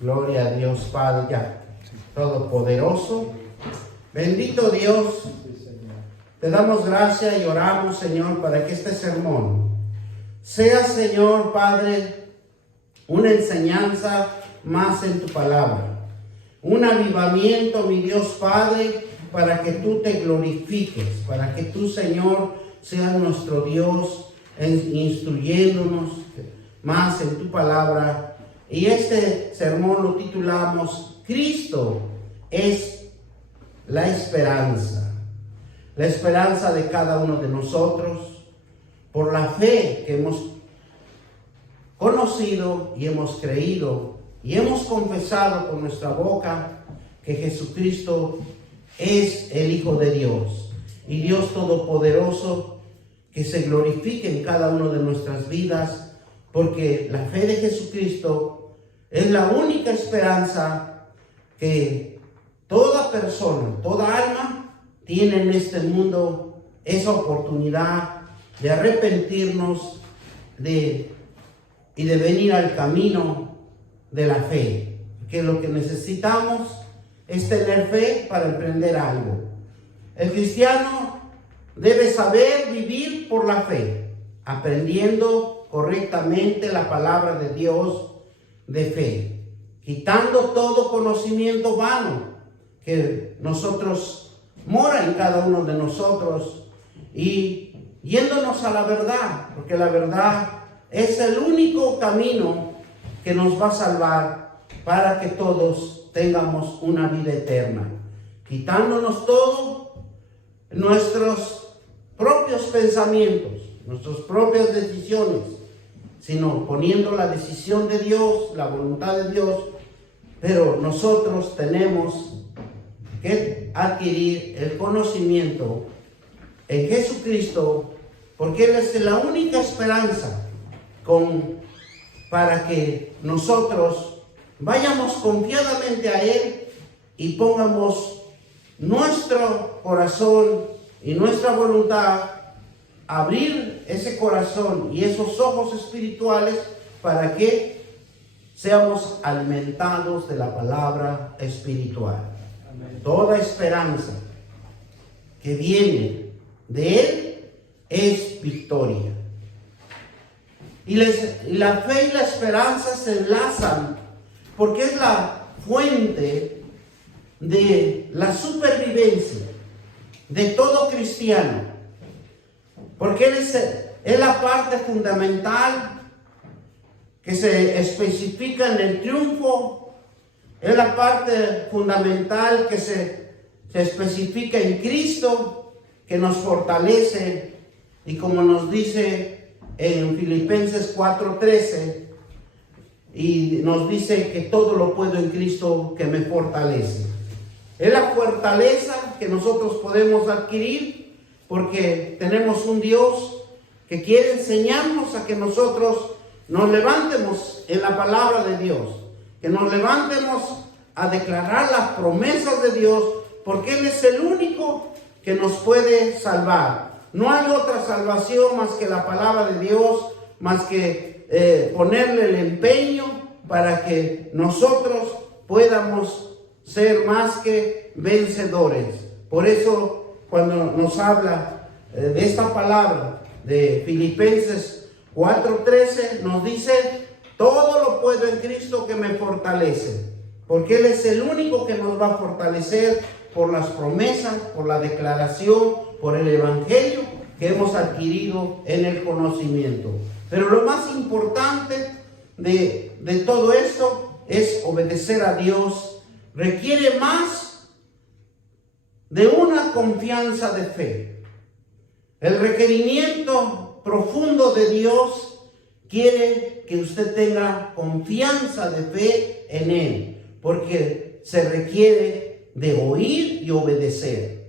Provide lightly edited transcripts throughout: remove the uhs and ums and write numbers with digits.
Gloria a Dios Padre Todopoderoso. Bendito Dios. Te damos gracias y oramos, Señor, para que este sermón sea, Señor Padre, una enseñanza más en tu palabra. Un avivamiento, mi Dios Padre, para que tú te glorifiques, para que tú, Señor, seas nuestro Dios, instruyéndonos más en tu palabra. Y este sermón lo titulamos Cristo es la esperanza de cada uno de nosotros, por la fe que hemos conocido y hemos creído y hemos confesado con nuestra boca que Jesucristo es el Hijo de Dios y Dios Todopoderoso, que se glorifique en cada una de nuestras vidas, porque la fe de Jesucristo es la única esperanza que toda persona, toda alma tiene en este mundo, esa oportunidad de arrepentirnos y de venir al camino de la fe. Que lo que necesitamos es tener fe para emprender algo. El cristiano debe saber vivir por la fe, aprendiendo correctamente la palabra de Dios de fe, quitando todo conocimiento vano que mora en cada uno de nosotros y yéndonos a la verdad, porque la verdad es el único camino que nos va a salvar para que todos tengamos una vida eterna, quitándonos todo nuestros propios pensamientos, nuestras propias decisiones, sino poniendo la decisión de Dios, la voluntad de Dios. Pero nosotros tenemos que adquirir el conocimiento en Jesucristo, porque Él es la única esperanza para que nosotros vayamos confiadamente a Él y pongamos nuestro corazón y nuestra voluntad, abrir ese corazón y esos ojos espirituales para que seamos alimentados de la palabra espiritual. Amén. Toda esperanza que viene de Él es victoria. Y la fe y la esperanza se enlazan porque es la fuente de la supervivencia de todo cristiano. Porque Él es la parte fundamental que se especifica en el triunfo. Es la parte fundamental que se especifica en Cristo, que nos fortalece. Y como nos dice en Filipenses 4:13, y nos dice que todo lo puedo en Cristo que me fortalece. Es la fortaleza que nosotros podemos adquirir porque tenemos un Dios que quiere enseñarnos a que nosotros nos levantemos en la palabra de Dios, que nos levantemos a declarar las promesas de Dios, porque Él es el único que nos puede salvar. No hay otra salvación más que la palabra de Dios, más que ponerle el empeño para que nosotros podamos ser más que vencedores. Por eso, cuando nos habla de esta palabra de Filipenses 4:13, nos dice: todo lo puedo en Cristo que me fortalece, porque Él es el único que nos va a fortalecer por las promesas, por la declaración, por el evangelio que hemos adquirido en el conocimiento. Pero lo más importante de todo esto es obedecer a Dios. Requiere más de una confianza de fe. El requerimiento profundo de Dios quiere que usted tenga confianza de fe en Él, porque se requiere de oír y obedecer.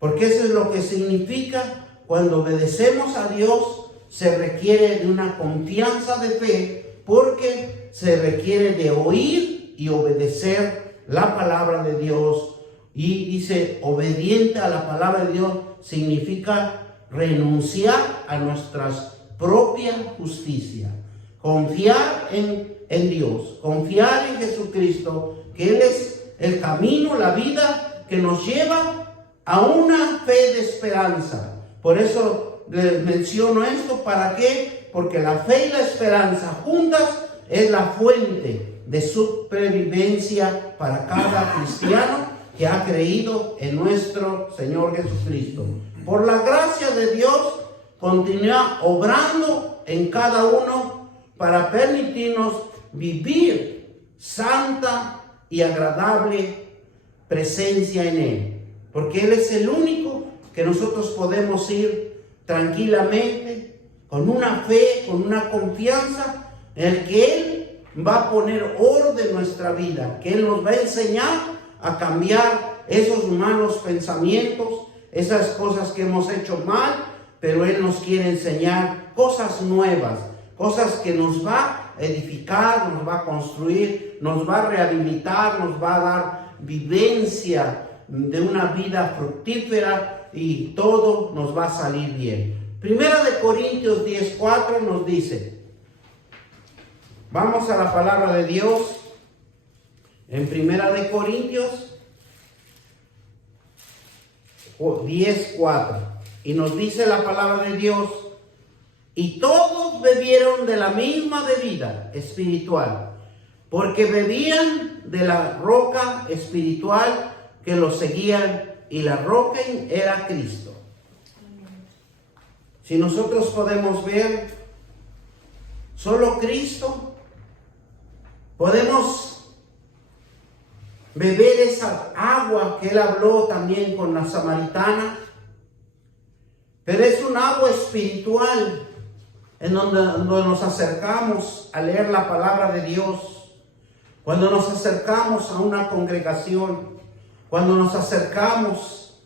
Porque eso es lo que significa cuando obedecemos a Dios. Se requiere de una confianza de fe, porque se requiere de oír y obedecer la palabra de Dios. Y dice, obediente a la palabra de Dios significa renunciar a nuestra propia justicia, confiar en en Dios, confiar en Jesucristo, que Él es el camino, la vida que nos lleva a una fe de esperanza. Por eso les menciono esto, ¿para qué? Porque la fe y la esperanza juntas es la fuente de supervivencia para cada cristiano que ha creído en nuestro Señor Jesucristo. Por la gracia de Dios, continúa obrando en cada uno para permitirnos vivir santa y agradable presencia en Él. Porque Él es el único que nosotros podemos ir tranquilamente, con una fe, con una confianza, en el que Él va a poner orden en nuestra vida, que Él nos va a enseñar a cambiar esos malos pensamientos, esas cosas que hemos hecho mal, pero Él nos quiere enseñar cosas nuevas, cosas que nos va a edificar, nos va a construir, nos va a rehabilitar, nos va a dar vivencia de una vida fructífera y todo nos va a salir bien. Primera de Corintios 10:4 nos dice, vamos a la palabra de Dios en Primera de Corintios 10:4, y nos dice la palabra de Dios: y todos bebieron de la misma bebida espiritual, porque bebían de la roca espiritual que los seguían, y la roca era Cristo. Si nosotros podemos ver solo Cristo, podemos beber esa agua que Él habló también con la samaritana, pero es un agua espiritual en donde nos acercamos a leer la palabra de Dios, cuando nos acercamos a una congregación, cuando nos acercamos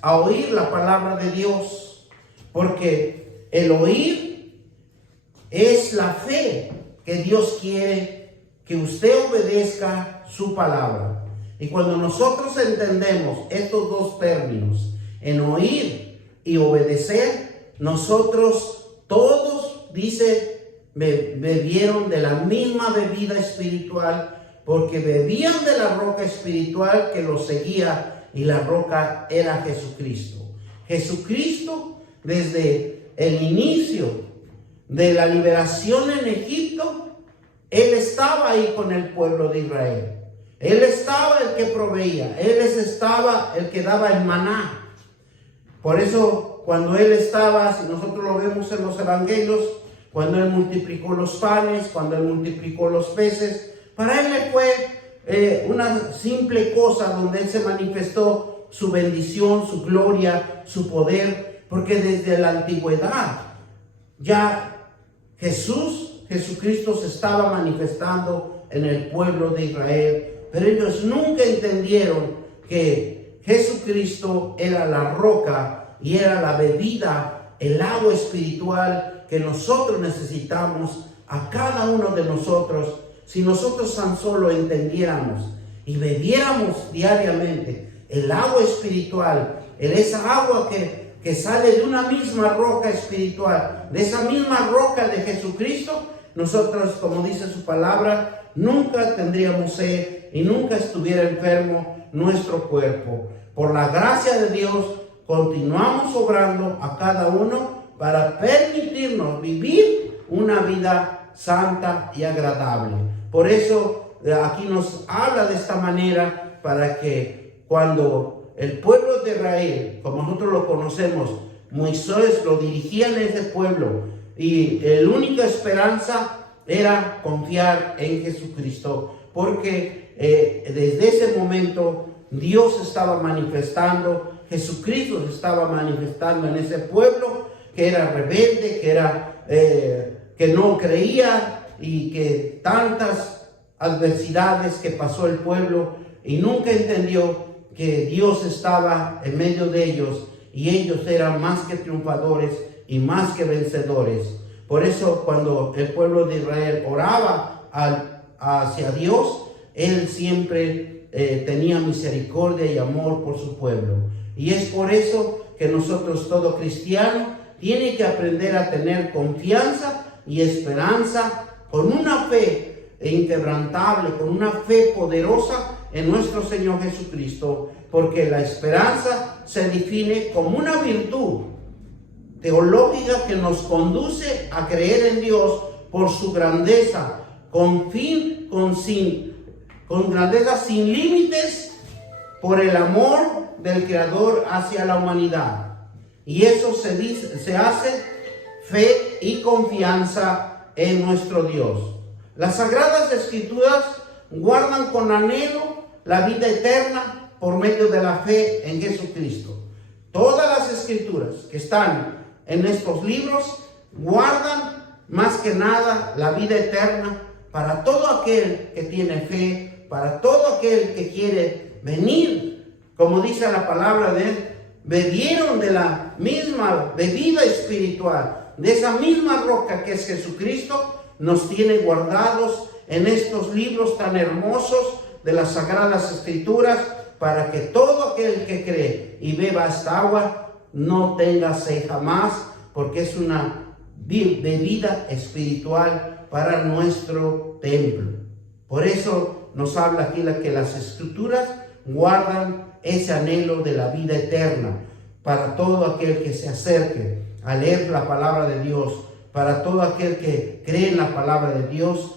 a oír la palabra de Dios, porque el oír es la fe que Dios quiere que usted obedezca su palabra. Y cuando nosotros entendemos estos dos términos, en oír y obedecer, nosotros todos, dice, bebieron de la misma bebida espiritual, porque bebían de la roca espiritual que los seguía, y la roca era Jesucristo. Jesucristo, desde el inicio de la liberación en Egipto, Él estaba ahí con el pueblo de Israel. Él estaba el que proveía, Él estaba el que daba el maná. Por eso, cuando Él estaba, si nosotros lo vemos en los evangelios, cuando Él multiplicó los panes, cuando Él multiplicó los peces, para Él fue una simple cosa donde Él se manifestó su bendición, su gloria, su poder, porque desde la antigüedad ya Jesucristo se estaba manifestando en el pueblo de Israel, pero ellos nunca entendieron que Jesucristo era la roca y era la bebida, el agua espiritual que nosotros necesitamos, a cada uno de nosotros. Si nosotros tan solo entendiéramos y bebiéramos diariamente el agua espiritual, esa agua que sale de una misma roca espiritual, de esa misma roca de Jesucristo, nosotros, como dice su palabra, nunca tendríamos sed y nunca estuviera enfermo nuestro cuerpo. Por la gracia de Dios, continuamos obrando a cada uno para permitirnos vivir una vida santa y agradable. Por eso aquí nos habla de esta manera, para que cuando el pueblo de Israel, como nosotros lo conocemos, Moisés lo dirigía en ese pueblo, y la única esperanza era confiar en Jesucristo, porque desde ese momento Dios estaba manifestando, Jesucristo se estaba manifestando en ese pueblo que era rebelde, que no creía, y que tantas adversidades que pasó el pueblo, y nunca entendió que Dios estaba en medio de ellos, y ellos eran más que triunfadores y más que vencedores. Por eso, cuando el pueblo de Israel oraba hacia Dios, Él siempre tenía misericordia y amor por su pueblo. Y es por eso que nosotros, todo cristiano, tiene que aprender a tener confianza y esperanza, con una fe e inquebrantable, con una fe poderosa en nuestro Señor Jesucristo, porque la esperanza se define como una virtud teológica que nos conduce a creer en Dios por su grandeza, con grandeza sin límites, por el amor del Creador hacia la humanidad. Y eso se hace fe y confianza en nuestro Dios. Las Sagradas Escrituras guardan con anhelo la vida eterna por medio de la fe en Jesucristo. Todas las Escrituras que están en estos libros guardan más que nada la vida eterna para todo aquel que tiene fe, para todo aquel que quiere venir, como dice la palabra de él, bebieron de la misma bebida espiritual, de esa misma roca que es Jesucristo, nos tiene guardados en estos libros tan hermosos de las Sagradas Escrituras, para que todo aquel que cree y beba esta agua no tenga sed jamás, porque es una bebida espiritual para nuestro templo. Por eso nos habla aquí que las Escrituras guardan ese anhelo de la vida eterna para todo aquel que se acerque a leer la palabra de Dios, para todo aquel que cree en la palabra de Dios,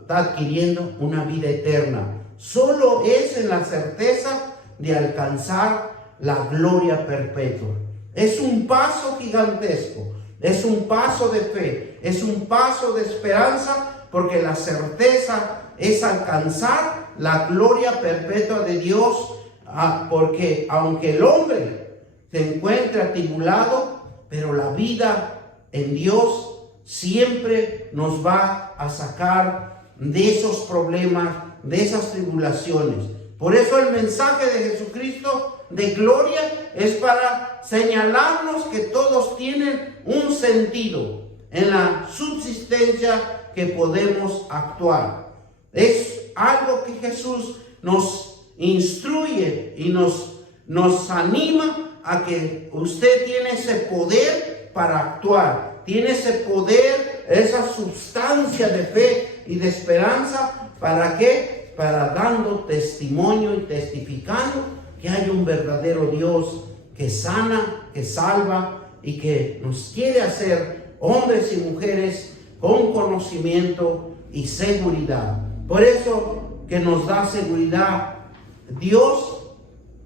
está adquiriendo una vida eterna. Solo es en la certeza de alcanzar la gloria perpetua. Es un paso gigantesco, es un paso de fe, es un paso de esperanza, porque la certeza es alcanzar la gloria perpetua de Dios, porque aunque el hombre se encuentre atribulado, pero la vida en Dios siempre nos va a sacar de esos problemas, de esas tribulaciones. Por eso el mensaje de Jesucristo de gloria es para señalarnos que todos tienen un sentido en la subsistencia que podemos actuar. Es algo que Jesús nos instruye y nos anima a que usted tiene ese poder para actuar, tiene ese poder, esa sustancia de fe y de esperanza. ¿Para qué? Para dando testimonio y testificando que hay un verdadero Dios que sana, que salva y que nos quiere hacer hombres y mujeres con conocimiento y seguridad. Por eso que nos da seguridad Dios,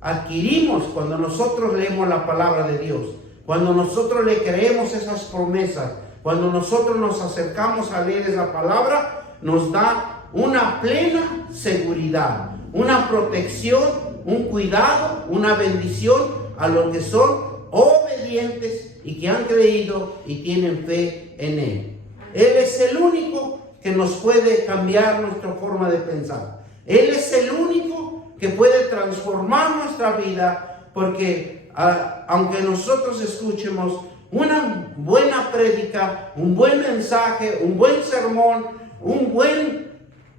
adquirimos cuando nosotros leemos la palabra de Dios, cuando nosotros le creemos esas promesas, cuando nosotros nos acercamos a leer esa palabra, nos da una plena seguridad, una protección, un cuidado, una bendición a los que son obedientes y que han creído y tienen fe en Él. Él es el único que nos puede cambiar nuestra forma de pensar. Él es el único que puede transformar nuestra vida, porque aunque nosotros escuchemos una buena prédica, un buen mensaje, un buen sermón, un buen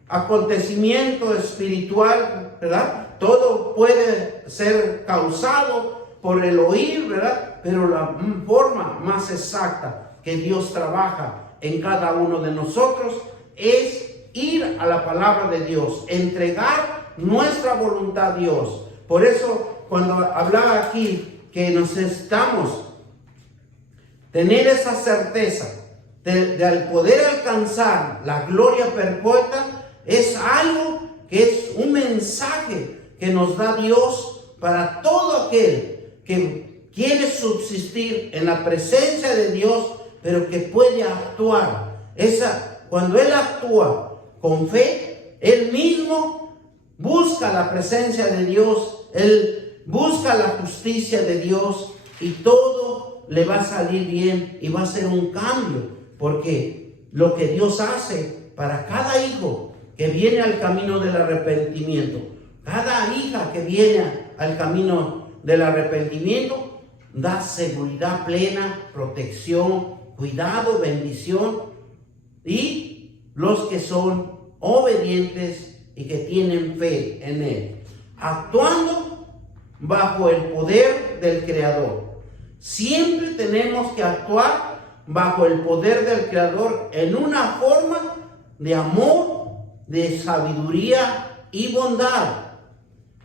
acontecimiento espiritual, ¿verdad? Todo puede ser causado por el oír, ¿verdad? Pero la forma más exacta que Dios trabaja en cada uno de nosotros es ir a la palabra de Dios, entregar nuestra voluntad a Dios. Por eso, cuando hablaba aquí que necesitamos tener esa certeza de poder alcanzar la gloria perpetua, es algo que es un mensaje que nos da Dios para todo aquel que quiere subsistir en la presencia de Dios, pero que puede actuar. Cuando Él actúa con fe, Él mismo busca la presencia de Dios, Él busca la justicia de Dios y todo le va a salir bien y va a ser un cambio, porque lo que Dios hace para cada hijo que viene al camino del arrepentimiento, cada hija que viene al camino del arrepentimiento, da seguridad plena, protección, cuidado, bendición. Y los que son obedientes y que tienen fe en Él, actuando bajo el poder del Creador. Siempre tenemos que actuar bajo el poder del Creador en una forma de amor de sabiduría y bondad.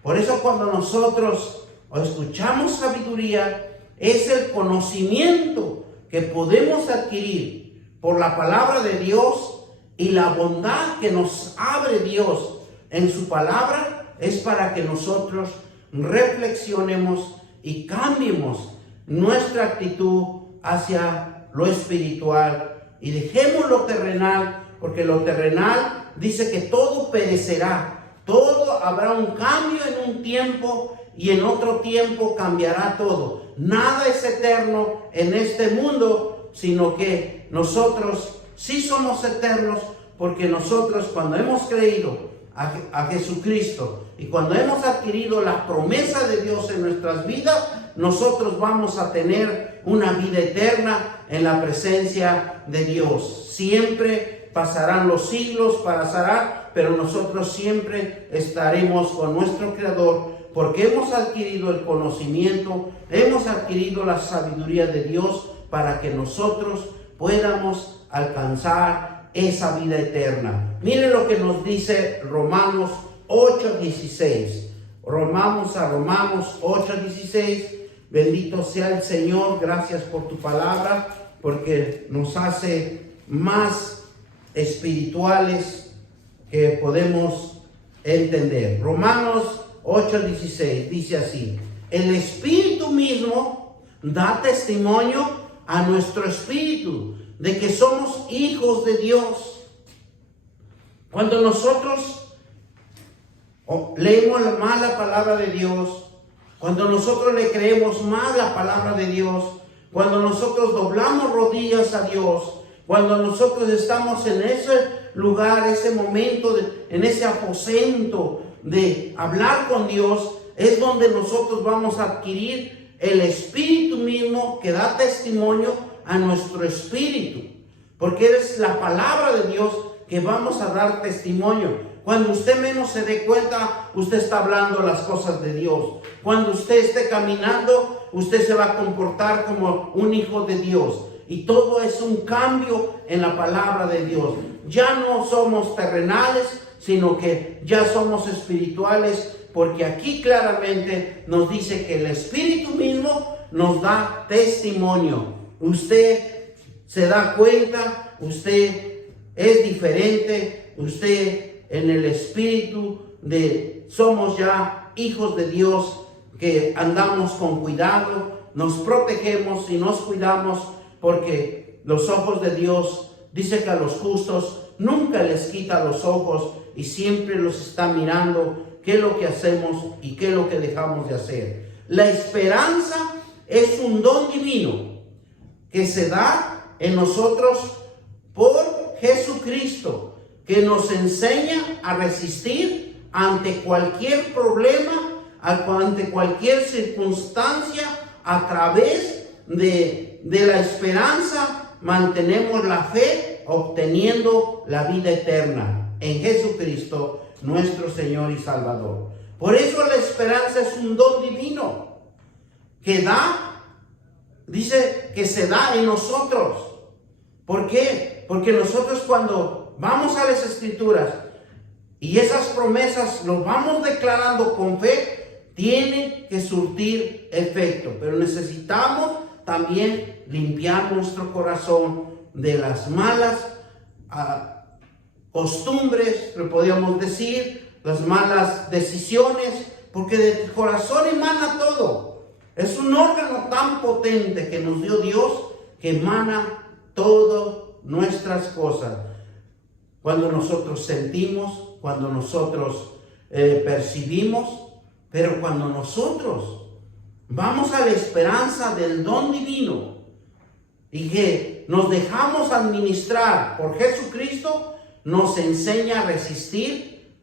Por eso cuando nosotros escuchamos sabiduría, es el conocimiento que podemos adquirir por la palabra de Dios, y la bondad que nos abre Dios en su palabra es para que nosotros reflexionemos y cambiemos nuestra actitud hacia lo espiritual y dejemos lo terrenal, porque lo terrenal dice que todo perecerá, todo habrá un cambio en un tiempo y en otro tiempo cambiará todo. Nada es eterno en este mundo, sino que nosotros sí somos eternos, porque nosotros cuando hemos creído a Jesucristo y cuando hemos adquirido la promesa de Dios en nuestras vidas, nosotros vamos a tener una vida eterna en la presencia de Dios. Siempre pasarán los siglos, pasará, pero nosotros siempre estaremos con nuestro Creador, porque hemos adquirido el conocimiento, hemos adquirido la sabiduría de Dios para que nosotros podamos alcanzar esa vida eterna. Miren lo que nos dice Romanos 8:16. Romanos 8:16. Bendito sea el Señor, gracias por tu palabra, porque nos hace más espirituales que podemos entender. Romanos 8:16 dice así: el Espíritu mismo da testimonio a nuestro espíritu de que somos hijos de Dios. Cuando nosotros leemos más la palabra de Dios, cuando nosotros le creemos más la palabra de Dios, cuando nosotros doblamos rodillas a Dios, cuando nosotros estamos en ese lugar, ese momento, en ese aposento de hablar con Dios, es donde nosotros vamos a adquirir el Espíritu mismo que da testimonio a nuestro espíritu, porque es la palabra de Dios que vamos a dar testimonio. Cuando usted menos se dé cuenta, usted está hablando las cosas de Dios. Cuando usted esté caminando, usted se va a comportar como un hijo de Dios. Y todo es un cambio en la palabra de Dios. Ya no somos terrenales, sino que ya somos espirituales, porque aquí claramente nos dice que el Espíritu mismo nos da testimonio. Usted se da cuenta, usted es diferente, usted en el Espíritu somos ya hijos de Dios, que andamos con cuidado, nos protegemos y nos cuidamos, porque los ojos de Dios, dice que a los justos nunca les quita los ojos y siempre los está mirando qué es lo que hacemos y qué es lo que dejamos de hacer. La esperanza es un don divino que se da en nosotros por Jesucristo, que nos enseña a resistir ante cualquier problema, ante cualquier circunstancia. A través de la esperanza mantenemos la fe, obteniendo la vida eterna en Jesucristo, nuestro Señor y Salvador. Por eso la esperanza es un don divino que dice que se da en nosotros. ¿Por qué? Porque nosotros cuando vamos a las Escrituras y esas promesas los vamos declarando con fe, tienen que surtir efecto. Pero necesitamos también limpiar nuestro corazón de las malas costumbres, lo podríamos decir, las malas decisiones, porque del corazón emana todo. Es un órgano tan potente que nos dio Dios, que emana todas nuestras cosas. Cuando nosotros sentimos, cuando nosotros percibimos, pero cuando nosotros vamos a la esperanza del don divino y que nos dejamos administrar por Jesucristo, nos enseña a resistir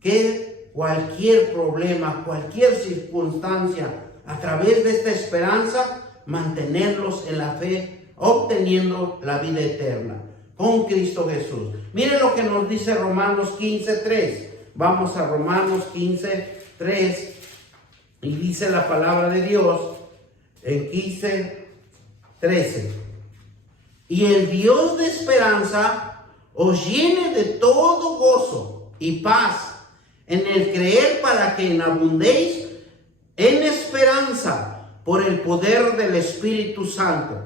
que cualquier problema, cualquier circunstancia, a través de esta esperanza, mantenerlos en la fe, obteniendo la vida eterna con Cristo Jesús. Miren lo que nos dice Romanos 15:3. Vamos a Romanos 15:3 y dice la palabra de Dios en 15:13. Y el Dios de esperanza os llene de todo gozo y paz en el creer, para que abundéis en esperanza por el poder del Espíritu Santo.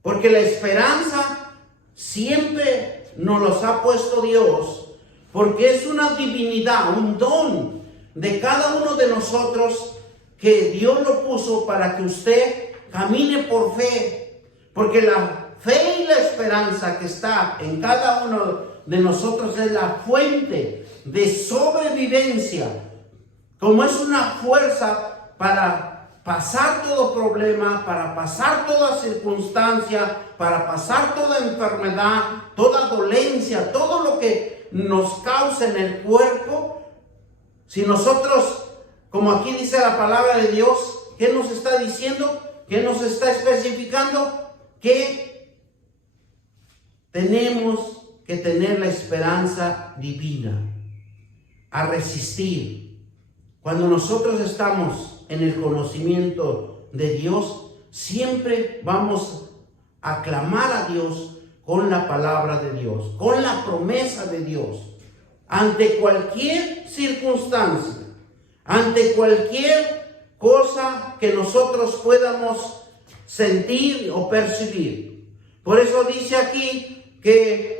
Porque la esperanza siempre nos los ha puesto Dios, porque es una divinidad, un don de cada uno de nosotros, que Dios lo puso para que usted camine por fe. Porque la fe y la esperanza que está en cada uno de nosotros es la fuente de sobrevivencia, como es una fuerza para pasar todo problema, para pasar toda circunstancia, para pasar toda enfermedad, toda dolencia, todo lo que nos causa en el cuerpo. Si nosotros, como aquí dice la palabra de Dios, ¿qué nos está diciendo? ¿Qué nos está especificando? Que tenemos que tener la esperanza divina, a resistir. Cuando nosotros estamos en el conocimiento de Dios, siempre vamos a clamar a Dios con la palabra de Dios, con la promesa de Dios, ante cualquier circunstancia, ante cualquier cosa que nosotros podamos sentir o percibir. Por eso dice aquí que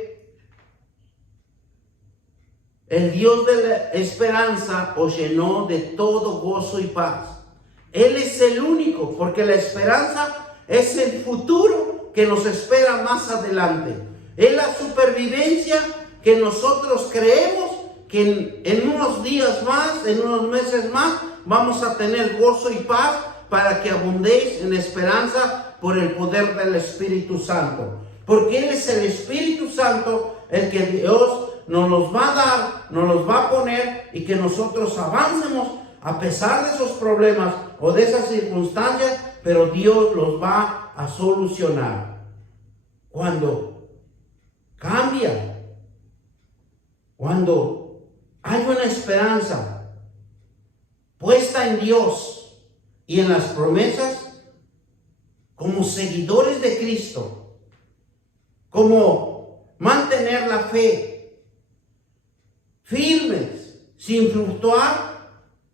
el Dios de la esperanza os llenó de todo gozo y paz. Él es el único, porque la esperanza es el futuro que nos espera más adelante. Es la supervivencia que nosotros creemos que en unos días más, en unos meses más, vamos a tener gozo y paz, para que abundéis en esperanza por el poder del Espíritu Santo. Porque Él es el Espíritu Santo el que Dios nos los va a dar, nos los va a poner, y que nosotros avancemos a pesar de esos problemas o de esas circunstancias, pero Dios los va a solucionar. Cuando cambia, cuando hay una esperanza puesta en Dios y en las promesas, como seguidores de Cristo, como mantener la fe firmes, sin fluctuar.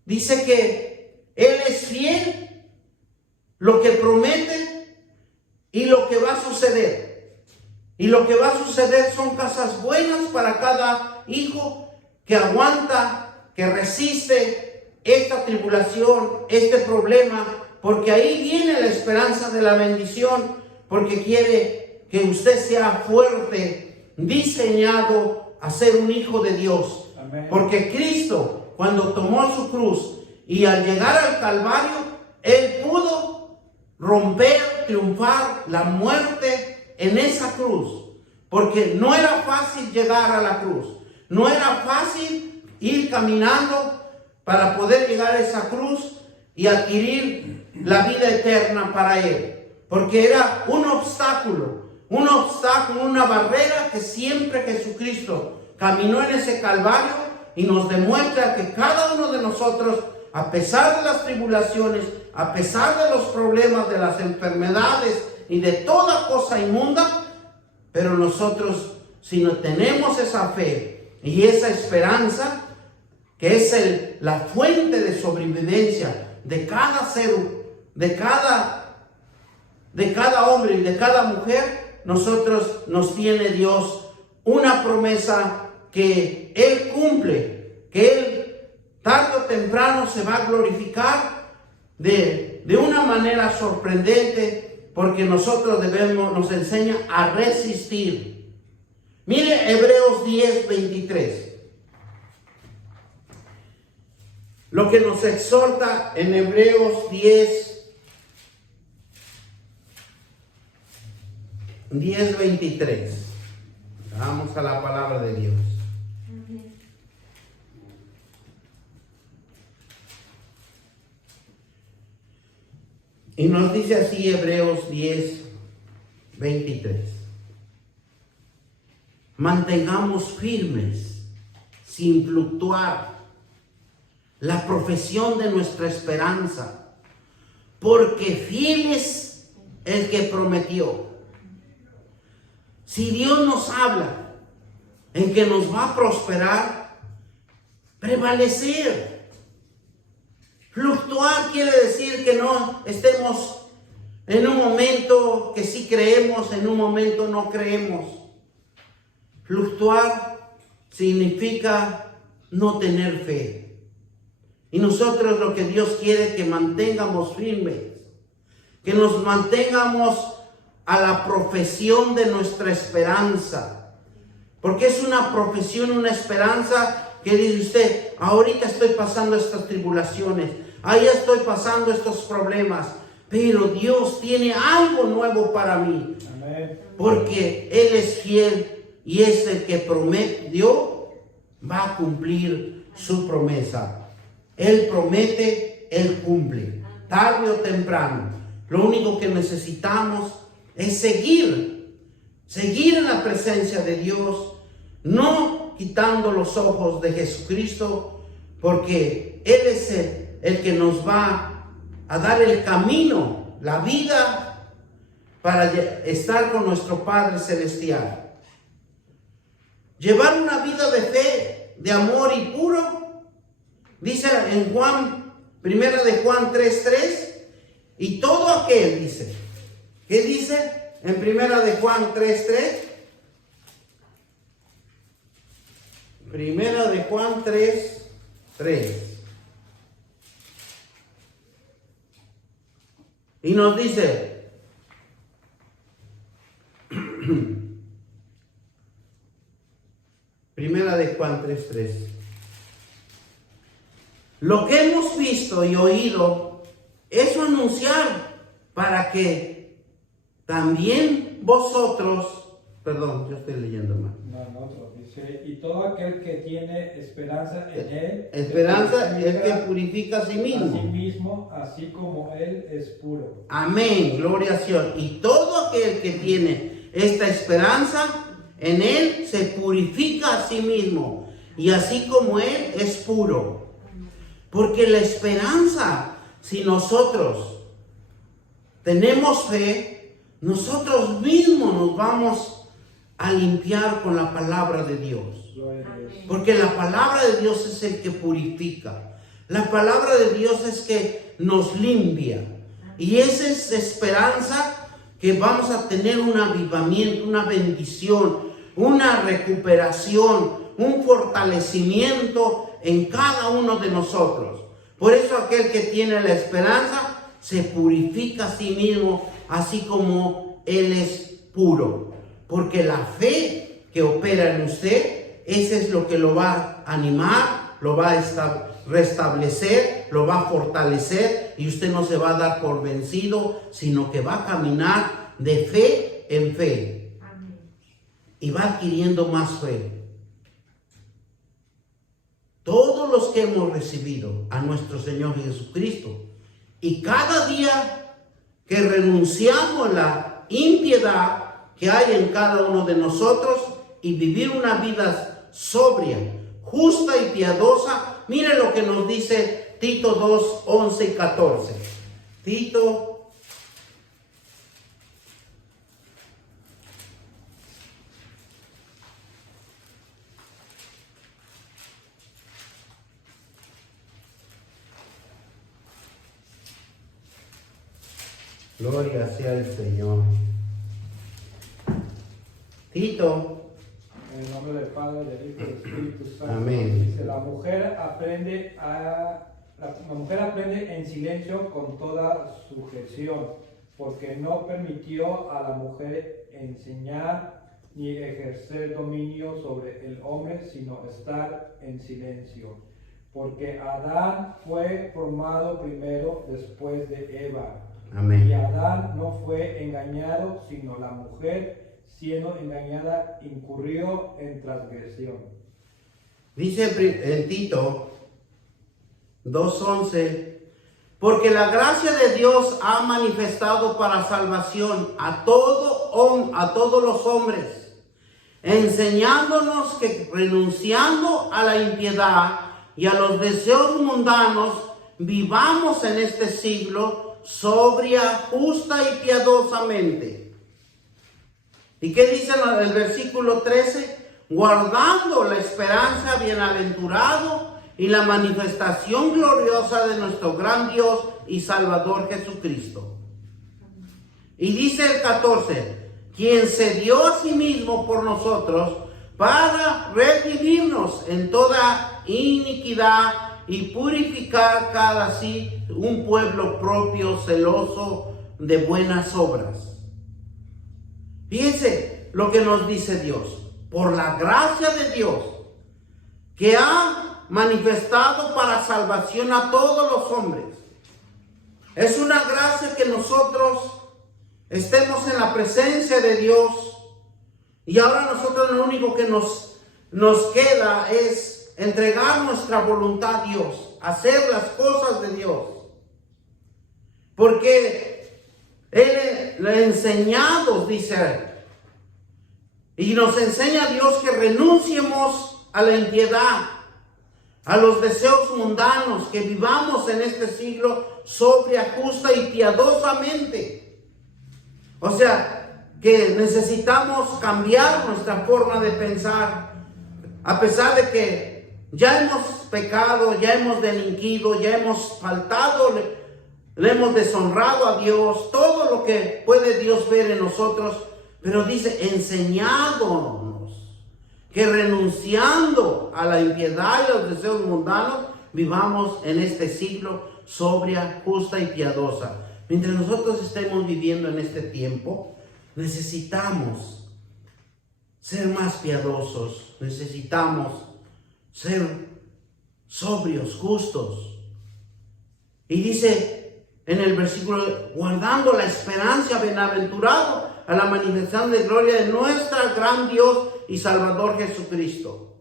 Dice que Él es fiel, lo que promete y lo que va a suceder. Y lo que va a suceder son cosas buenas para cada hijo que aguanta, que resiste esta tribulación, este problema, porque ahí viene la esperanza de la bendición, porque quiere que usted sea fuerte, diseñado a ser un hijo de Dios. Amén. Porque Cristo, cuando tomó su cruz y al llegar al Calvario, Él pudo romper, triunfar la muerte en esa cruz. Porque no era fácil llegar a la cruz. No era fácil ir caminando para poder llegar a esa cruz y adquirir la vida eterna para Él. Porque era un obstáculo, una barrera que siempre Jesucristo caminó en ese Calvario, y nos demuestra que cada uno de nosotros, a pesar de las tribulaciones, a pesar de los problemas, de las enfermedades y de toda cosa inmunda, pero nosotros, si no tenemos esa fe y esa esperanza, que es la fuente de sobrevivencia de cada ser, de cada hombre y de cada mujer, nos tiene Dios una promesa que Él cumple, que Él tarde o temprano se va a glorificar de una manera sorprendente, porque nosotros nos enseña a resistir. Mire Hebreos 10:23. Lo que nos exhorta en Hebreos 10:23. Vamos a la palabra de Dios. Y nos dice así Hebreos 10:23. Mantengamos firmes, sin fluctuar, la profesión de nuestra esperanza, porque fiel es el que prometió. Si Dios nos habla en que nos va a prosperar, prevalecer. Fluctuar quiere decir que no estemos en un momento que sí creemos, en un momento no creemos. Fluctuar significa no tener fe. Y nosotros lo que Dios quiere es que mantengamos firmes, que nos mantengamos a la profesión de nuestra esperanza. Porque es una profesión, una esperanza que dice usted, ahorita estoy pasando estas tribulaciones, ahí estoy pasando estos problemas, pero Dios tiene algo nuevo para mí. Amén. Porque Él es fiel y es el que prometió, va a cumplir su promesa. Él promete, Él cumple, tarde o temprano. Lo único que necesitamos es seguir en la presencia de Dios, no quitando los ojos de Jesucristo, porque Él es el que nos va a dar el camino, la vida, para estar con nuestro Padre Celestial. Llevar una vida de fe, de amor y puro, dice en primera de Juan 3:3, y todo aquel, dice, ¿qué dice en primera de Juan 3:3? Primera de Juan 3:3. Y nos dice, primera de Juan 3:3. Lo que hemos visto y oído, eso anunciar para que también vosotros, perdón, yo estoy leyendo mal. Dice, y todo aquel que tiene esperanza en Él. Esperanza es el que purifica a sí mismo. Así como Él es puro. Amén, gloria a Dios. Y todo aquel que tiene esta esperanza en Él se purifica a sí mismo. Y así como Él es puro. Porque la esperanza, si nosotros tenemos fe, nosotros mismos nos vamos a limpiar con la palabra de Dios. Porque la palabra de Dios es el que purifica. La palabra de Dios es que nos limpia. Y esa es esperanza que vamos a tener un avivamiento, una bendición, una recuperación, un fortalecimiento en cada uno de nosotros. Por eso aquel que tiene la esperanza se purifica a sí mismo, así como Él es puro. Porque la fe que opera en usted, ese es lo que lo va a animar, lo va a restablecer, lo va a fortalecer, y usted no se va a dar por vencido, sino que va a caminar de fe en fe. Amén. Y va adquiriendo más fe. Todos los que hemos recibido a nuestro Señor Jesucristo, y cada día que renunciamos a la impiedad que hay en cada uno de nosotros y vivir una vida sobria, justa y piadosa. Mire lo que nos dice Tito 2:11 y 14. Tito Gloria sea el Señor. Tito. En el nombre del Padre, del Hijo y del Espíritu Santo. Amén. Dice, la mujer aprende en silencio con toda sujeción, porque no permitió a la mujer enseñar ni ejercer dominio sobre el hombre, sino estar en silencio. Porque Adán fue formado primero después de Eva. Amén. Y Adán no fue engañado, sino la mujer, siendo engañada, incurrió en transgresión. Dice en Tito 2:11, porque la gracia de Dios ha manifestado para salvación a todos los hombres, enseñándonos que renunciando a la impiedad y a los deseos mundanos, vivamos en este siglo sobria, justa y piadosamente. ¿Y qué dice el versículo 13? Guardando la esperanza, bienaventurado y la manifestación gloriosa de nuestro gran Dios y Salvador Jesucristo. Y dice el 14, quien se dio a sí mismo por nosotros para redimirnos en toda iniquidad y purificar cada sí un pueblo propio celoso de buenas obras. Fíjense lo que nos dice Dios. Por la gracia de Dios que ha manifestado para salvación a todos los hombres. Es una gracia que nosotros estemos en la presencia de Dios y ahora nosotros lo único que nos queda es entregar nuestra voluntad a Dios, hacer las cosas de Dios. Porque Él le ha enseñado, dice, y nos enseña Dios que renunciemos a la impiedad, a los deseos mundanos, que vivamos en este siglo sobria, justa y piadosamente. O sea, que necesitamos cambiar nuestra forma de pensar, a pesar de que ya hemos pecado, ya hemos delinquido, ya hemos faltado, le hemos deshonrado a Dios, todo lo que puede Dios ver en nosotros, pero dice, enseñándonos que renunciando a la impiedad y a los deseos mundanos, vivamos en este siglo sobria, justa y piadosa. Mientras nosotros estemos viviendo en este tiempo, necesitamos ser más piadosos, necesitamos ser sobrios, justos. Y dice en el versículo, guardando la esperanza, bienaventurado a la manifestación de gloria de nuestro gran Dios y Salvador Jesucristo.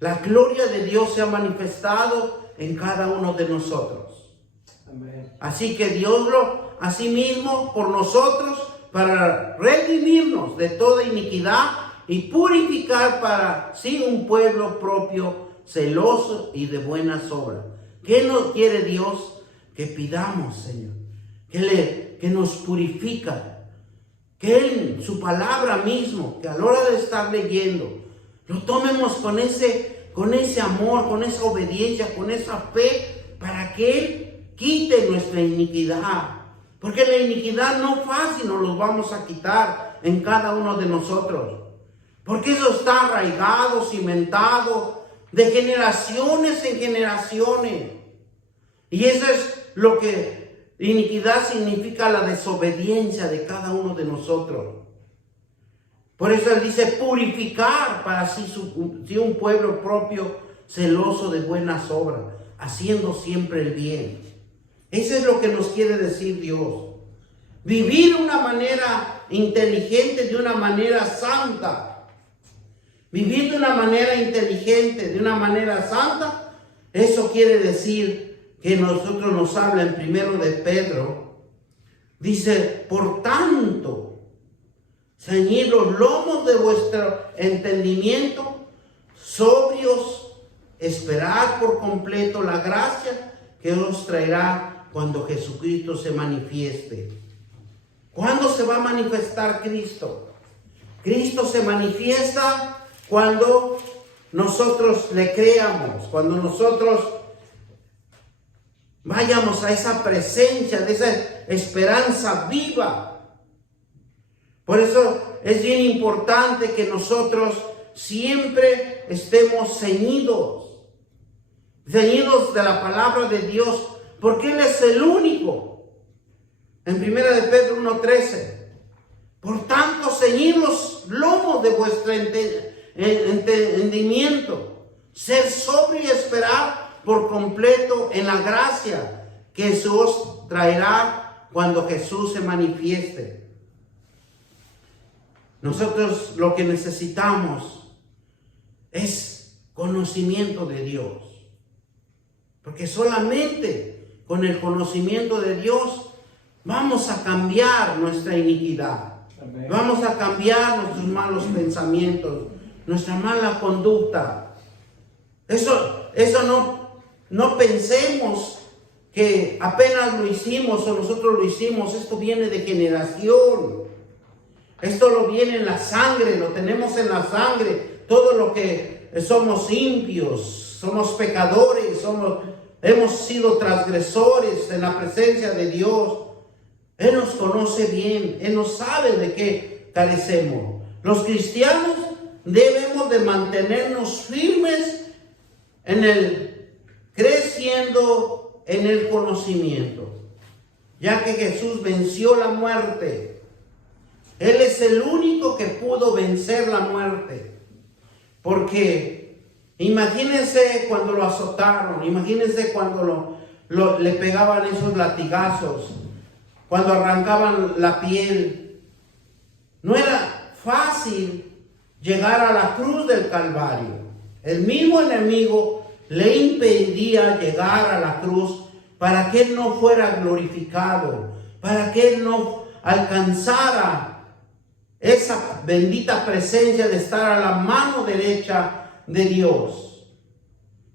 La gloria de Dios se ha manifestado en cada uno de nosotros. Amén. Así que Dios lo, asimismo, por nosotros, para redimirnos de toda iniquidad y purificar para sí un pueblo propio, celoso y de buenas obras. ¿Qué nos quiere Dios? Que pidamos, Señor, que nos purifica, que Él, su palabra mismo, que a la hora de estar leyendo, lo tomemos con ese amor, con esa obediencia, con esa fe, para que Él quite nuestra iniquidad. Porque la iniquidad no fácil nos los vamos a quitar en cada uno de nosotros. Porque eso está arraigado, cimentado, de generaciones en generaciones. Y eso es lo que iniquidad significa, la desobediencia de cada uno de nosotros. Por eso Él dice purificar para sí un pueblo propio celoso de buenas obras, haciendo siempre el bien. Eso es lo que nos quiere decir Dios. Vivir de una manera inteligente, de una manera santa. Vivir de una manera inteligente, de una manera santa, eso quiere decir que nosotros nos habla en 1 de Pedro. Dice, por tanto, ceñid los lomos de vuestro entendimiento, sobrios, esperad por completo la gracia que os traerá cuando Jesucristo se manifieste. ¿Cuándo se va a manifestar Cristo? Cristo se manifiesta cuando nosotros le creamos, cuando nosotros vayamos a esa presencia, de esa esperanza viva. Por eso es bien importante que nosotros siempre estemos ceñidos de la palabra de Dios, porque Él es el único. En 1 de Pedro 1:13, por tanto, ceñid los lomos de vuestro entendimiento, ser sobrio y esperar por completo en la gracia que se os traerá cuando Jesús se manifieste. Nosotros lo que necesitamos es conocimiento de Dios, porque solamente con el conocimiento de Dios vamos a cambiar nuestra iniquidad. Amén. Vamos a cambiar nuestros malos pensamientos, nuestra mala conducta. Eso no pensemos que apenas lo hicimos o nosotros lo hicimos. Esto viene de generación. Esto lo viene en la sangre, lo tenemos en la sangre. Todo lo que somos impios, somos pecadores, hemos sido transgresores en la presencia de Dios. Él nos conoce bien, Él nos sabe de qué carecemos. Los cristianos debemos de mantenernos firmes creciendo en el conocimiento, ya que Jesús venció la muerte. Él es el único que pudo vencer la muerte. Porque imagínense cuando lo azotaron, imagínense cuando le pegaban esos latigazos, cuando arrancaban la piel. No era fácil llegar a la cruz del Calvario. El mismo enemigo le impedía llegar a la cruz para que Él no fuera glorificado, para que Él no alcanzara esa bendita presencia de estar a la mano derecha de Dios,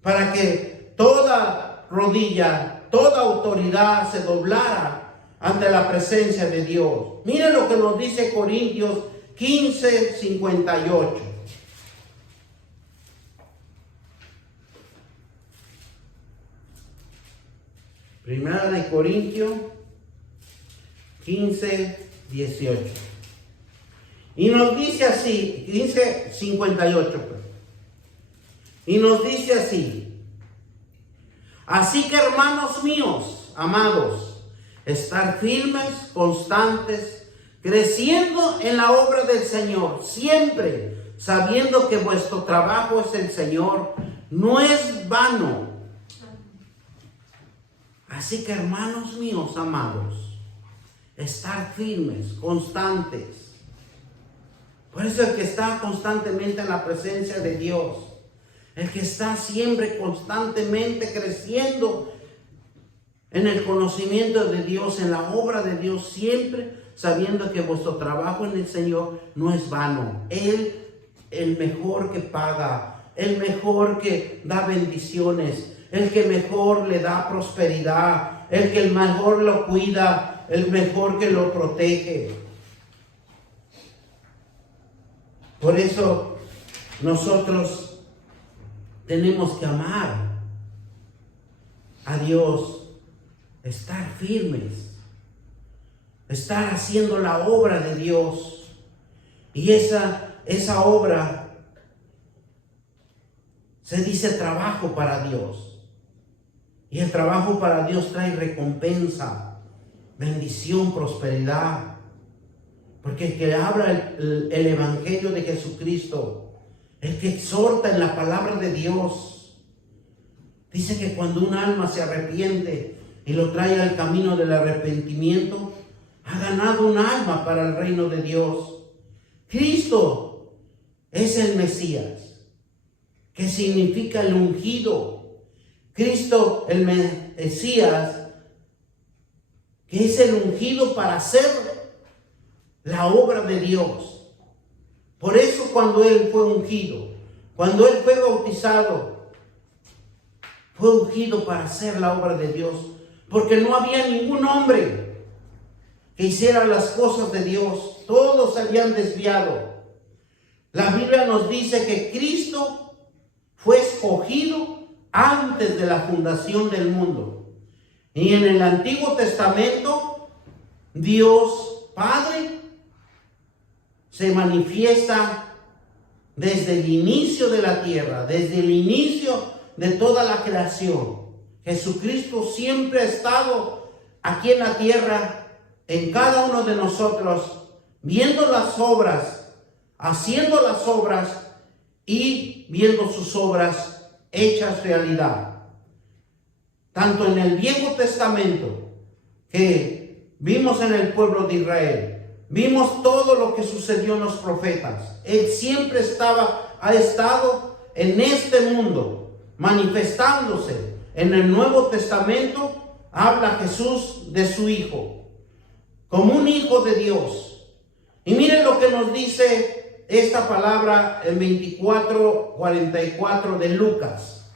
para que toda rodilla, toda autoridad se doblara ante la presencia de Dios. Miren lo que nos dice Corintios 15:58. Primera de Corintios 15:18. Y nos dice así, 15:58. Y nos dice así: así que, hermanos míos, amados, estar firmes, constantes, creciendo en la obra del Señor, siempre sabiendo que vuestro trabajo es el Señor, no es vano. Así que, hermanos míos, amados, estar firmes, constantes. Por eso el que está constantemente en la presencia de Dios, el que está siempre constantemente creciendo en el conocimiento de Dios, en la obra de Dios, siempre sabiendo que vuestro trabajo en el Señor no es vano. Él, el mejor que paga, el mejor que da bendiciones, el que mejor le da prosperidad, el que el mejor lo cuida, el mejor que lo protege. Por eso nosotros tenemos que amar a Dios, estar firmes, estar haciendo la obra de Dios. Y esa obra se dice trabajo para Dios. Y el trabajo para Dios trae recompensa, bendición, prosperidad. Porque el que habla el evangelio de Jesucristo, el que exhorta en la palabra de Dios, dice que cuando un alma se arrepiente y lo trae al camino del arrepentimiento, ha ganado un alma para el reino de Dios. Cristo es el Mesías, que significa el ungido. Cristo, el Mesías, que es el ungido para hacer la obra de Dios. Por eso cuando Él fue ungido, cuando Él fue bautizado, fue ungido para hacer la obra de Dios. Porque no había ningún hombre que hiciera las cosas de Dios. Todos se habían desviado. La Biblia nos dice que Cristo fue escogido antes de la fundación del mundo. Y en el Antiguo Testamento, Dios Padre se manifiesta desde el inicio de la tierra, desde el inicio de toda la creación. Jesucristo siempre ha estado aquí en la tierra, en cada uno de nosotros, viendo las obras, haciendo las obras y viendo sus obras hechas realidad. Tanto en el Viejo Testamento, que vimos en el pueblo de Israel, vimos todo lo que sucedió en los profetas. Él siempre ha estado en este mundo, manifestándose. En el Nuevo Testamento habla Jesús de su Hijo, como un Hijo de Dios. Y miren lo que nos dice esta palabra en 24:44 de Lucas.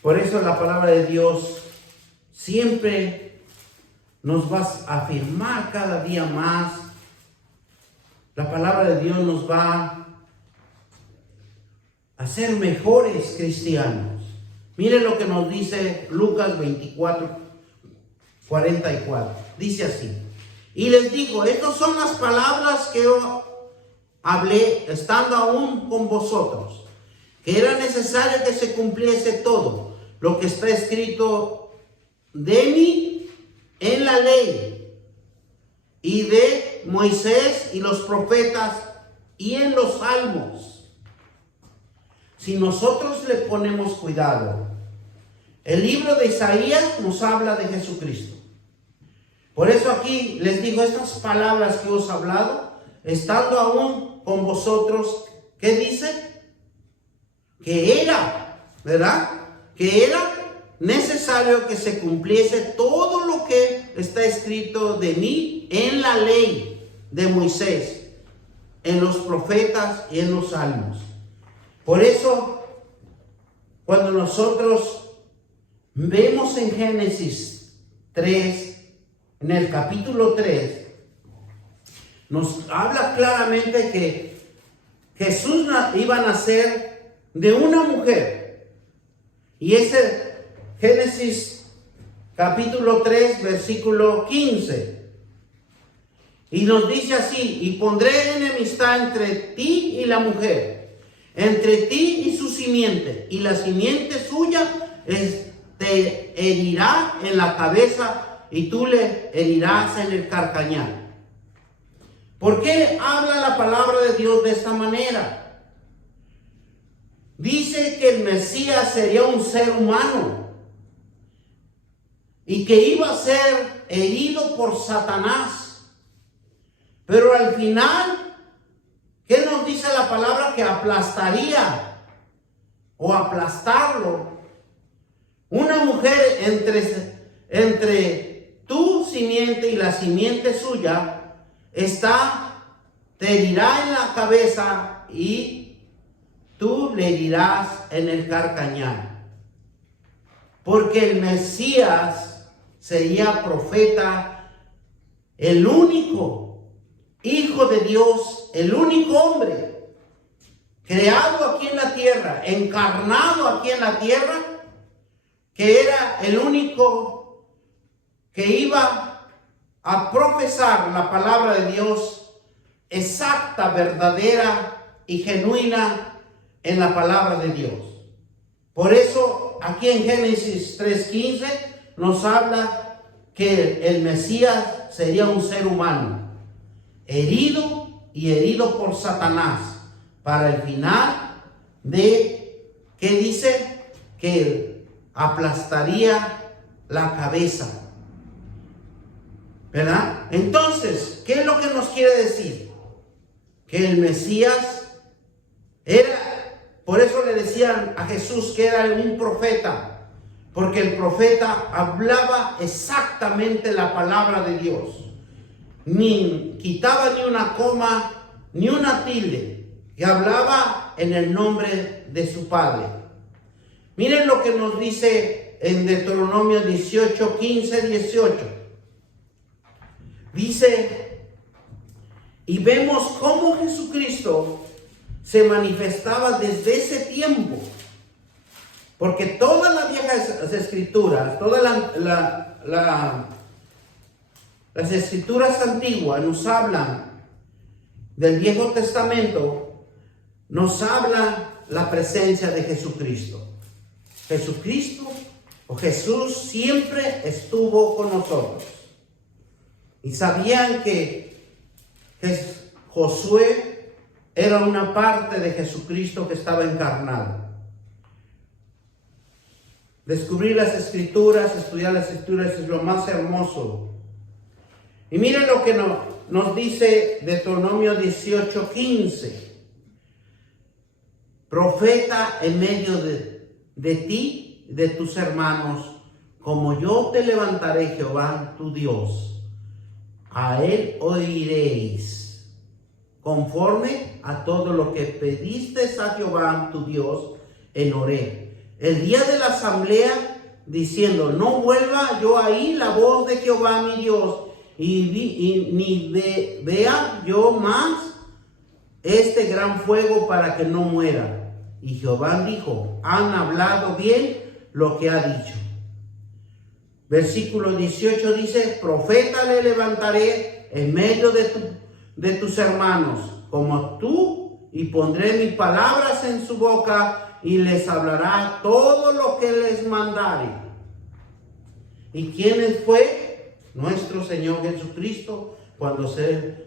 Por eso la palabra de Dios siempre nos va a afirmar cada día más. La palabra de Dios nos va a ser mejores cristianos. Miren lo que nos dice Lucas 24:44. Dice así: y les dijo, estas son las palabras que yo hablé estando aún con vosotros, que era necesario que se cumpliese todo lo que está escrito de mí en la ley y de Moisés y los profetas y en los salmos. Si nosotros le ponemos cuidado, el libro de Isaías nos habla de Jesucristo. Por eso aquí les digo estas palabras que os he hablado, estando aún con vosotros. ¿Qué dice? Que era, ¿verdad? Que era necesario que se cumpliese todo lo que está escrito de mí en la ley de Moisés, en los profetas y en los salmos. Por eso, cuando nosotros vemos en Génesis 3, en el capítulo 3, nos habla claramente que Jesús iba a nacer de una mujer. Y ese Génesis capítulo 3, versículo 15. Y nos dice así: y pondré enemistad entre ti y la mujer, entre ti y su simiente, y la simiente suya te herirá en la cabeza y tú le herirás en el carcañal. ¿Por qué habla la palabra de Dios de esta manera? Dice que el Mesías sería un ser humano y que iba a ser herido por Satanás. Pero al final, ¿qué nos dice la palabra? Que aplastaría o aplastarlo. Una mujer entre tu simiente y la simiente suya te herirá en la cabeza y tú le herirás en el carcañal. Porque el Mesías sería profeta, el único Hijo de Dios, el único hombre creado aquí en la tierra, encarnado aquí en la tierra, que era el único que iba a profesar la palabra de Dios exacta, verdadera y genuina en la palabra de Dios. Por eso aquí en Génesis 3:15 nos habla que el Mesías sería un ser humano, herido por Satanás, para el final ¿qué dice? Que él aplastaría la cabeza, ¿verdad? Entonces, ¿qué es lo que nos quiere decir? Que el Mesías por eso le decían a Jesús que era un profeta, porque el profeta hablaba exactamente la palabra de Dios. Ni quitaba ni una coma, ni una tilde, que hablaba en el nombre de su Padre. Miren lo que nos dice en Deuteronomio 18, 15, 18. Dice, y vemos cómo Jesucristo se manifestaba desde ese tiempo, porque todas las viejas escrituras, todas las escrituras antiguas nos hablan del Viejo Testamento, nos habla la presencia de Jesucristo. Jesucristo o Jesús siempre estuvo con nosotros. Y sabían que Josué era una parte de Jesucristo que estaba encarnado. Descubrir las escrituras, estudiar las escrituras es lo más hermoso. Y miren lo que nos dice Deuteronomio 18, 15. Profeta en medio de ti, de tus hermanos, como yo te levantaré, Jehová tu Dios, a él oiréis, conforme a todo lo que pediste a Jehová tu Dios en Horeb, el día de la asamblea, diciendo, no vuelva yo ahí la voz de Jehová mi Dios, ni vea yo más este gran fuego para que no muera. Y Jehová dijo, han hablado bien lo que ha dicho. Versículo 18 dice, profeta le levantaré en medio de tus hermanos, como tú, y pondré mis palabras en su boca, y les hablará todo lo que les mandare. ¿Y quién fue? Nuestro Señor Jesucristo, cuando se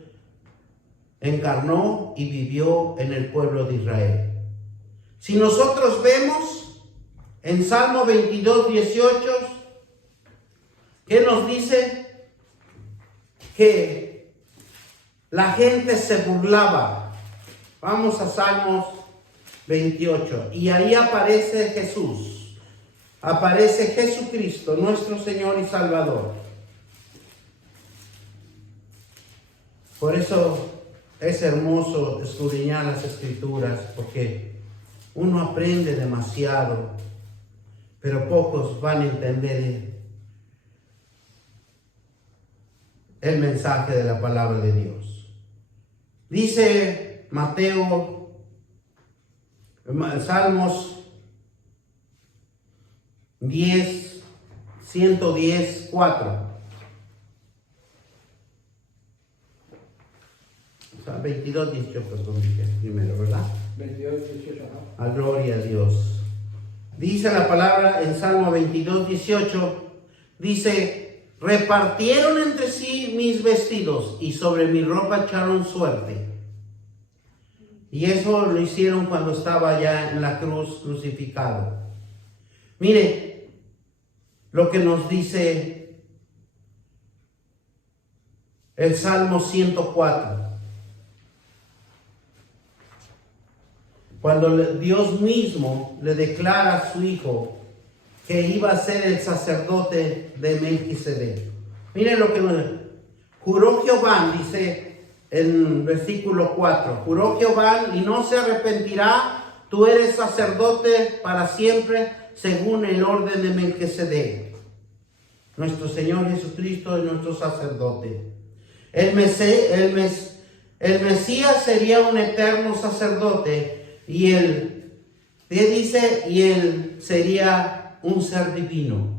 encarnó y vivió en el pueblo de Israel. Si nosotros vemos en Salmo 22, 18, ¿qué nos dice? Que la gente se burlaba. Vamos a Salmos 28. Y ahí aparece Jesús. Aparece Jesucristo, nuestro Señor y Salvador. Por eso es hermoso escudriñar las Escrituras, porque uno aprende demasiado, pero pocos van a entender el mensaje de la palabra de Dios. Dice Mateo, Salmos 110, 4. 22, 18, perdón, dije primero, ¿verdad? 22, 18, ¿no? Gloria a Dios. Dice la palabra en Salmo 22, 18, dice, repartieron entre sí mis vestidos y sobre mi ropa echaron suerte. Y eso lo hicieron cuando estaba ya en la cruz crucificado. Mire lo que nos dice el Salmo 104. Cuando Dios mismo le declara a su hijo que iba a ser el sacerdote de Melquisedec. Miren lo que nos juró Jehová, dice en versículo 4. Juró Jehová y no se arrepentirá, tú eres sacerdote para siempre según el orden de Melquisedec. Nuestro Señor Jesucristo es nuestro sacerdote. El Mesías sería un eterno sacerdote. Y él, ¿qué dice? Y él sería un ser divino.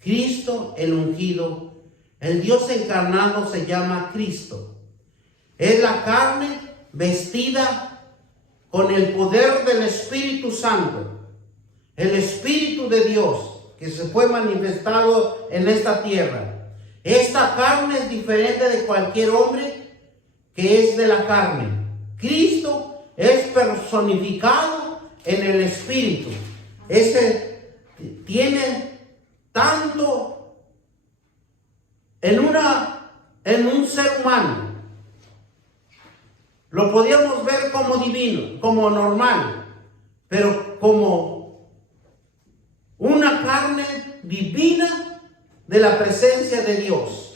Cristo, el ungido, el Dios encarnado se llama Cristo. Es la carne vestida con el poder del Espíritu Santo. El Espíritu de Dios que se fue manifestado en esta tierra. Esta carne es diferente de cualquier hombre que es de la carne. Cristo es personificado en el Espíritu. Ese tiene tanto en un ser humano. Lo podíamos ver como divino, como normal, pero como una carne divina de la presencia de Dios.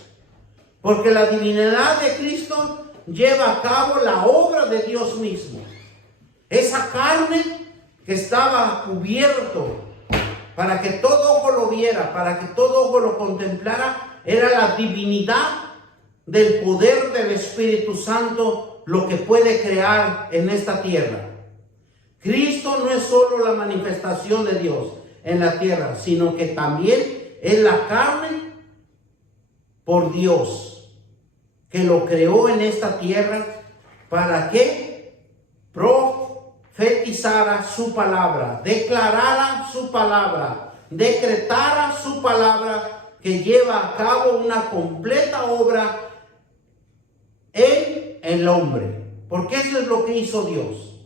Porque la divinidad de Cristo lleva a cabo la obra de Dios mismo. Esa carne que estaba cubierto para que todo ojo lo viera, para que todo ojo lo contemplara, era la divinidad del poder del Espíritu Santo, lo que puede crear en esta tierra. Cristo no es solo la manifestación de Dios en la tierra, sino que también es la carne por Dios, que lo creó en esta tierra para que profetizara su palabra, declarara su palabra, decretara su palabra, que lleva a cabo una completa obra en el hombre. Porque eso es lo que hizo Dios.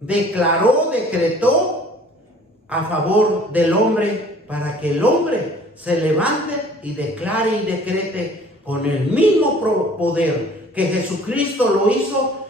Declaró, decretó a favor del hombre para que el hombre se levante y declare y decrete con el mismo poder que Jesucristo lo hizo.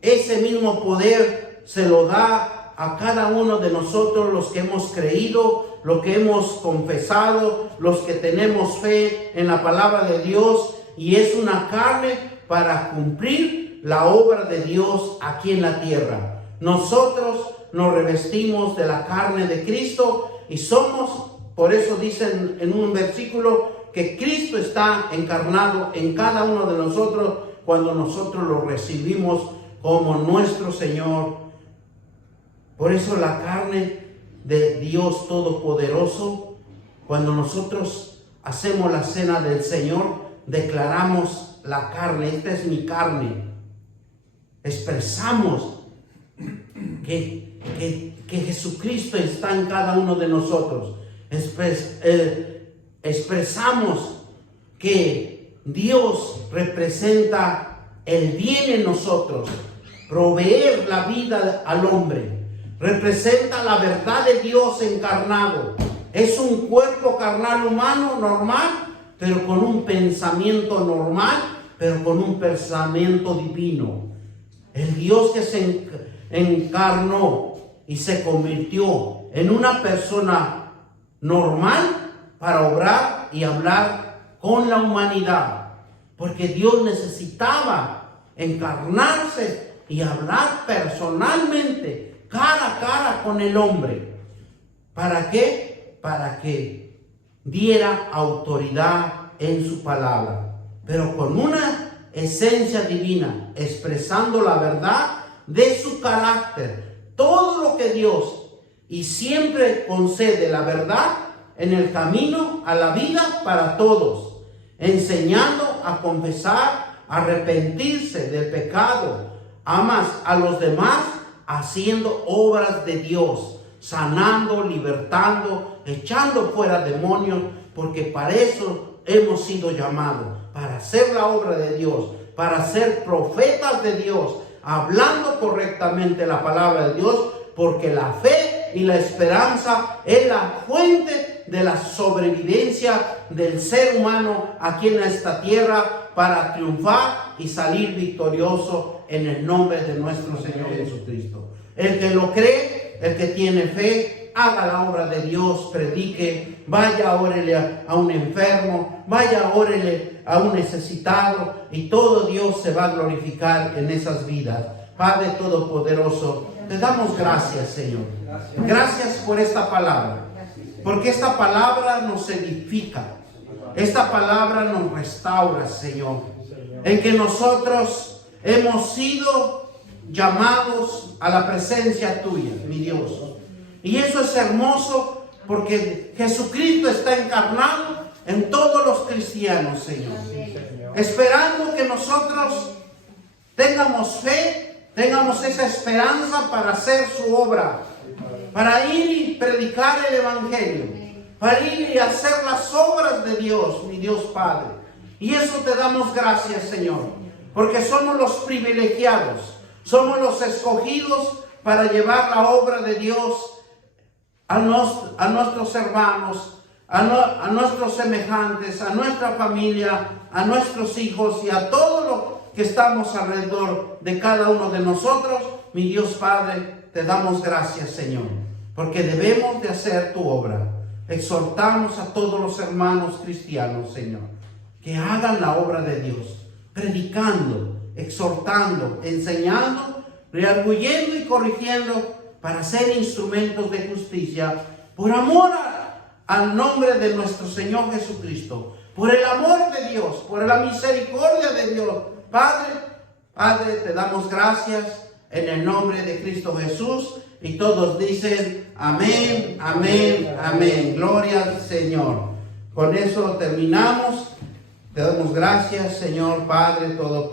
Ese mismo poder se lo da a cada uno de nosotros, los que hemos creído, los que hemos confesado, los que tenemos fe en la palabra de Dios, y es una carne para cumplir la obra de Dios aquí en la tierra. Nosotros nos revestimos de la carne de Cristo y somos, por eso dicen en un versículo, que Cristo está encarnado en cada uno de nosotros cuando nosotros lo recibimos como nuestro Señor Por eso la carne de Dios Todopoderoso, cuando nosotros hacemos la cena del Señor, declaramos la carne, esta es mi carne. Expresamos que Jesucristo está en cada uno de nosotros. Expresamos que Dios representa el bien en nosotros, proveer la vida al hombre. Representa la verdad de Dios encarnado. Es un cuerpo carnal humano normal, pero con un pensamiento normal, pero con un pensamiento divino. El Dios que se encarnó y se convirtió en una persona normal para obrar y hablar con la humanidad. Porque Dios necesitaba encarnarse y hablar personalmente, cara a cara con el hombre. ¿Para qué? Para que diera autoridad en su palabra, pero con una esencia divina, expresando la verdad de su carácter. Todo lo que Dios y siempre concede la verdad en el camino a la vida para todos, enseñando a confesar, a arrepentirse del pecado, amas a los demás, haciendo obras de Dios, sanando, libertando, echando fuera demonios, porque para eso hemos sido llamados, para hacer la obra de Dios, para ser profetas de Dios, hablando correctamente la palabra de Dios, porque la fe y la esperanza es la fuente de la sobrevivencia del ser humano aquí en esta tierra, para triunfar y salir victorioso en el nombre de nuestro Señor Jesucristo. El que lo cree, el que tiene fe, haga la obra de Dios, predique, vaya, órele a un enfermo, vaya, órele a un necesitado, y todo Dios se va a glorificar en esas vidas. Padre Todopoderoso, te damos gracias, Señor. Gracias por esta palabra, porque esta palabra nos edifica. Esta palabra nos restaura, Señor, en que nosotros hemos sido llamados a la presencia tuya, mi Dios. Y eso es hermoso, porque Jesucristo está encarnado en todos los cristianos, Señor. Esperando que nosotros tengamos fe, tengamos esa esperanza para hacer su obra, para ir y predicar el Evangelio, para ir y hacer las obras de Dios, mi Dios Padre. Y eso te damos gracias, Señor, porque somos los privilegiados, somos los escogidos para llevar la obra de Dios a nuestros hermanos, a nuestros semejantes, a nuestra familia, a nuestros hijos y a todo lo que estamos alrededor de cada uno de nosotros. Mi Dios Padre, te damos gracias, Señor, porque debemos de hacer tu obra. Exhortamos a todos los hermanos cristianos, Señor, que hagan la obra de Dios, predicando, exhortando, enseñando, redarguyendo y corrigiendo, para ser instrumentos de justicia, por amor al nombre de nuestro Señor Jesucristo, por el amor de Dios, por la misericordia de Dios. Padre, te damos gracias en el nombre de Cristo Jesús, y todos dicen amén, amén, amén. Gloria al Señor. Con eso terminamos. Te damos gracias, Señor Padre Todopoderoso.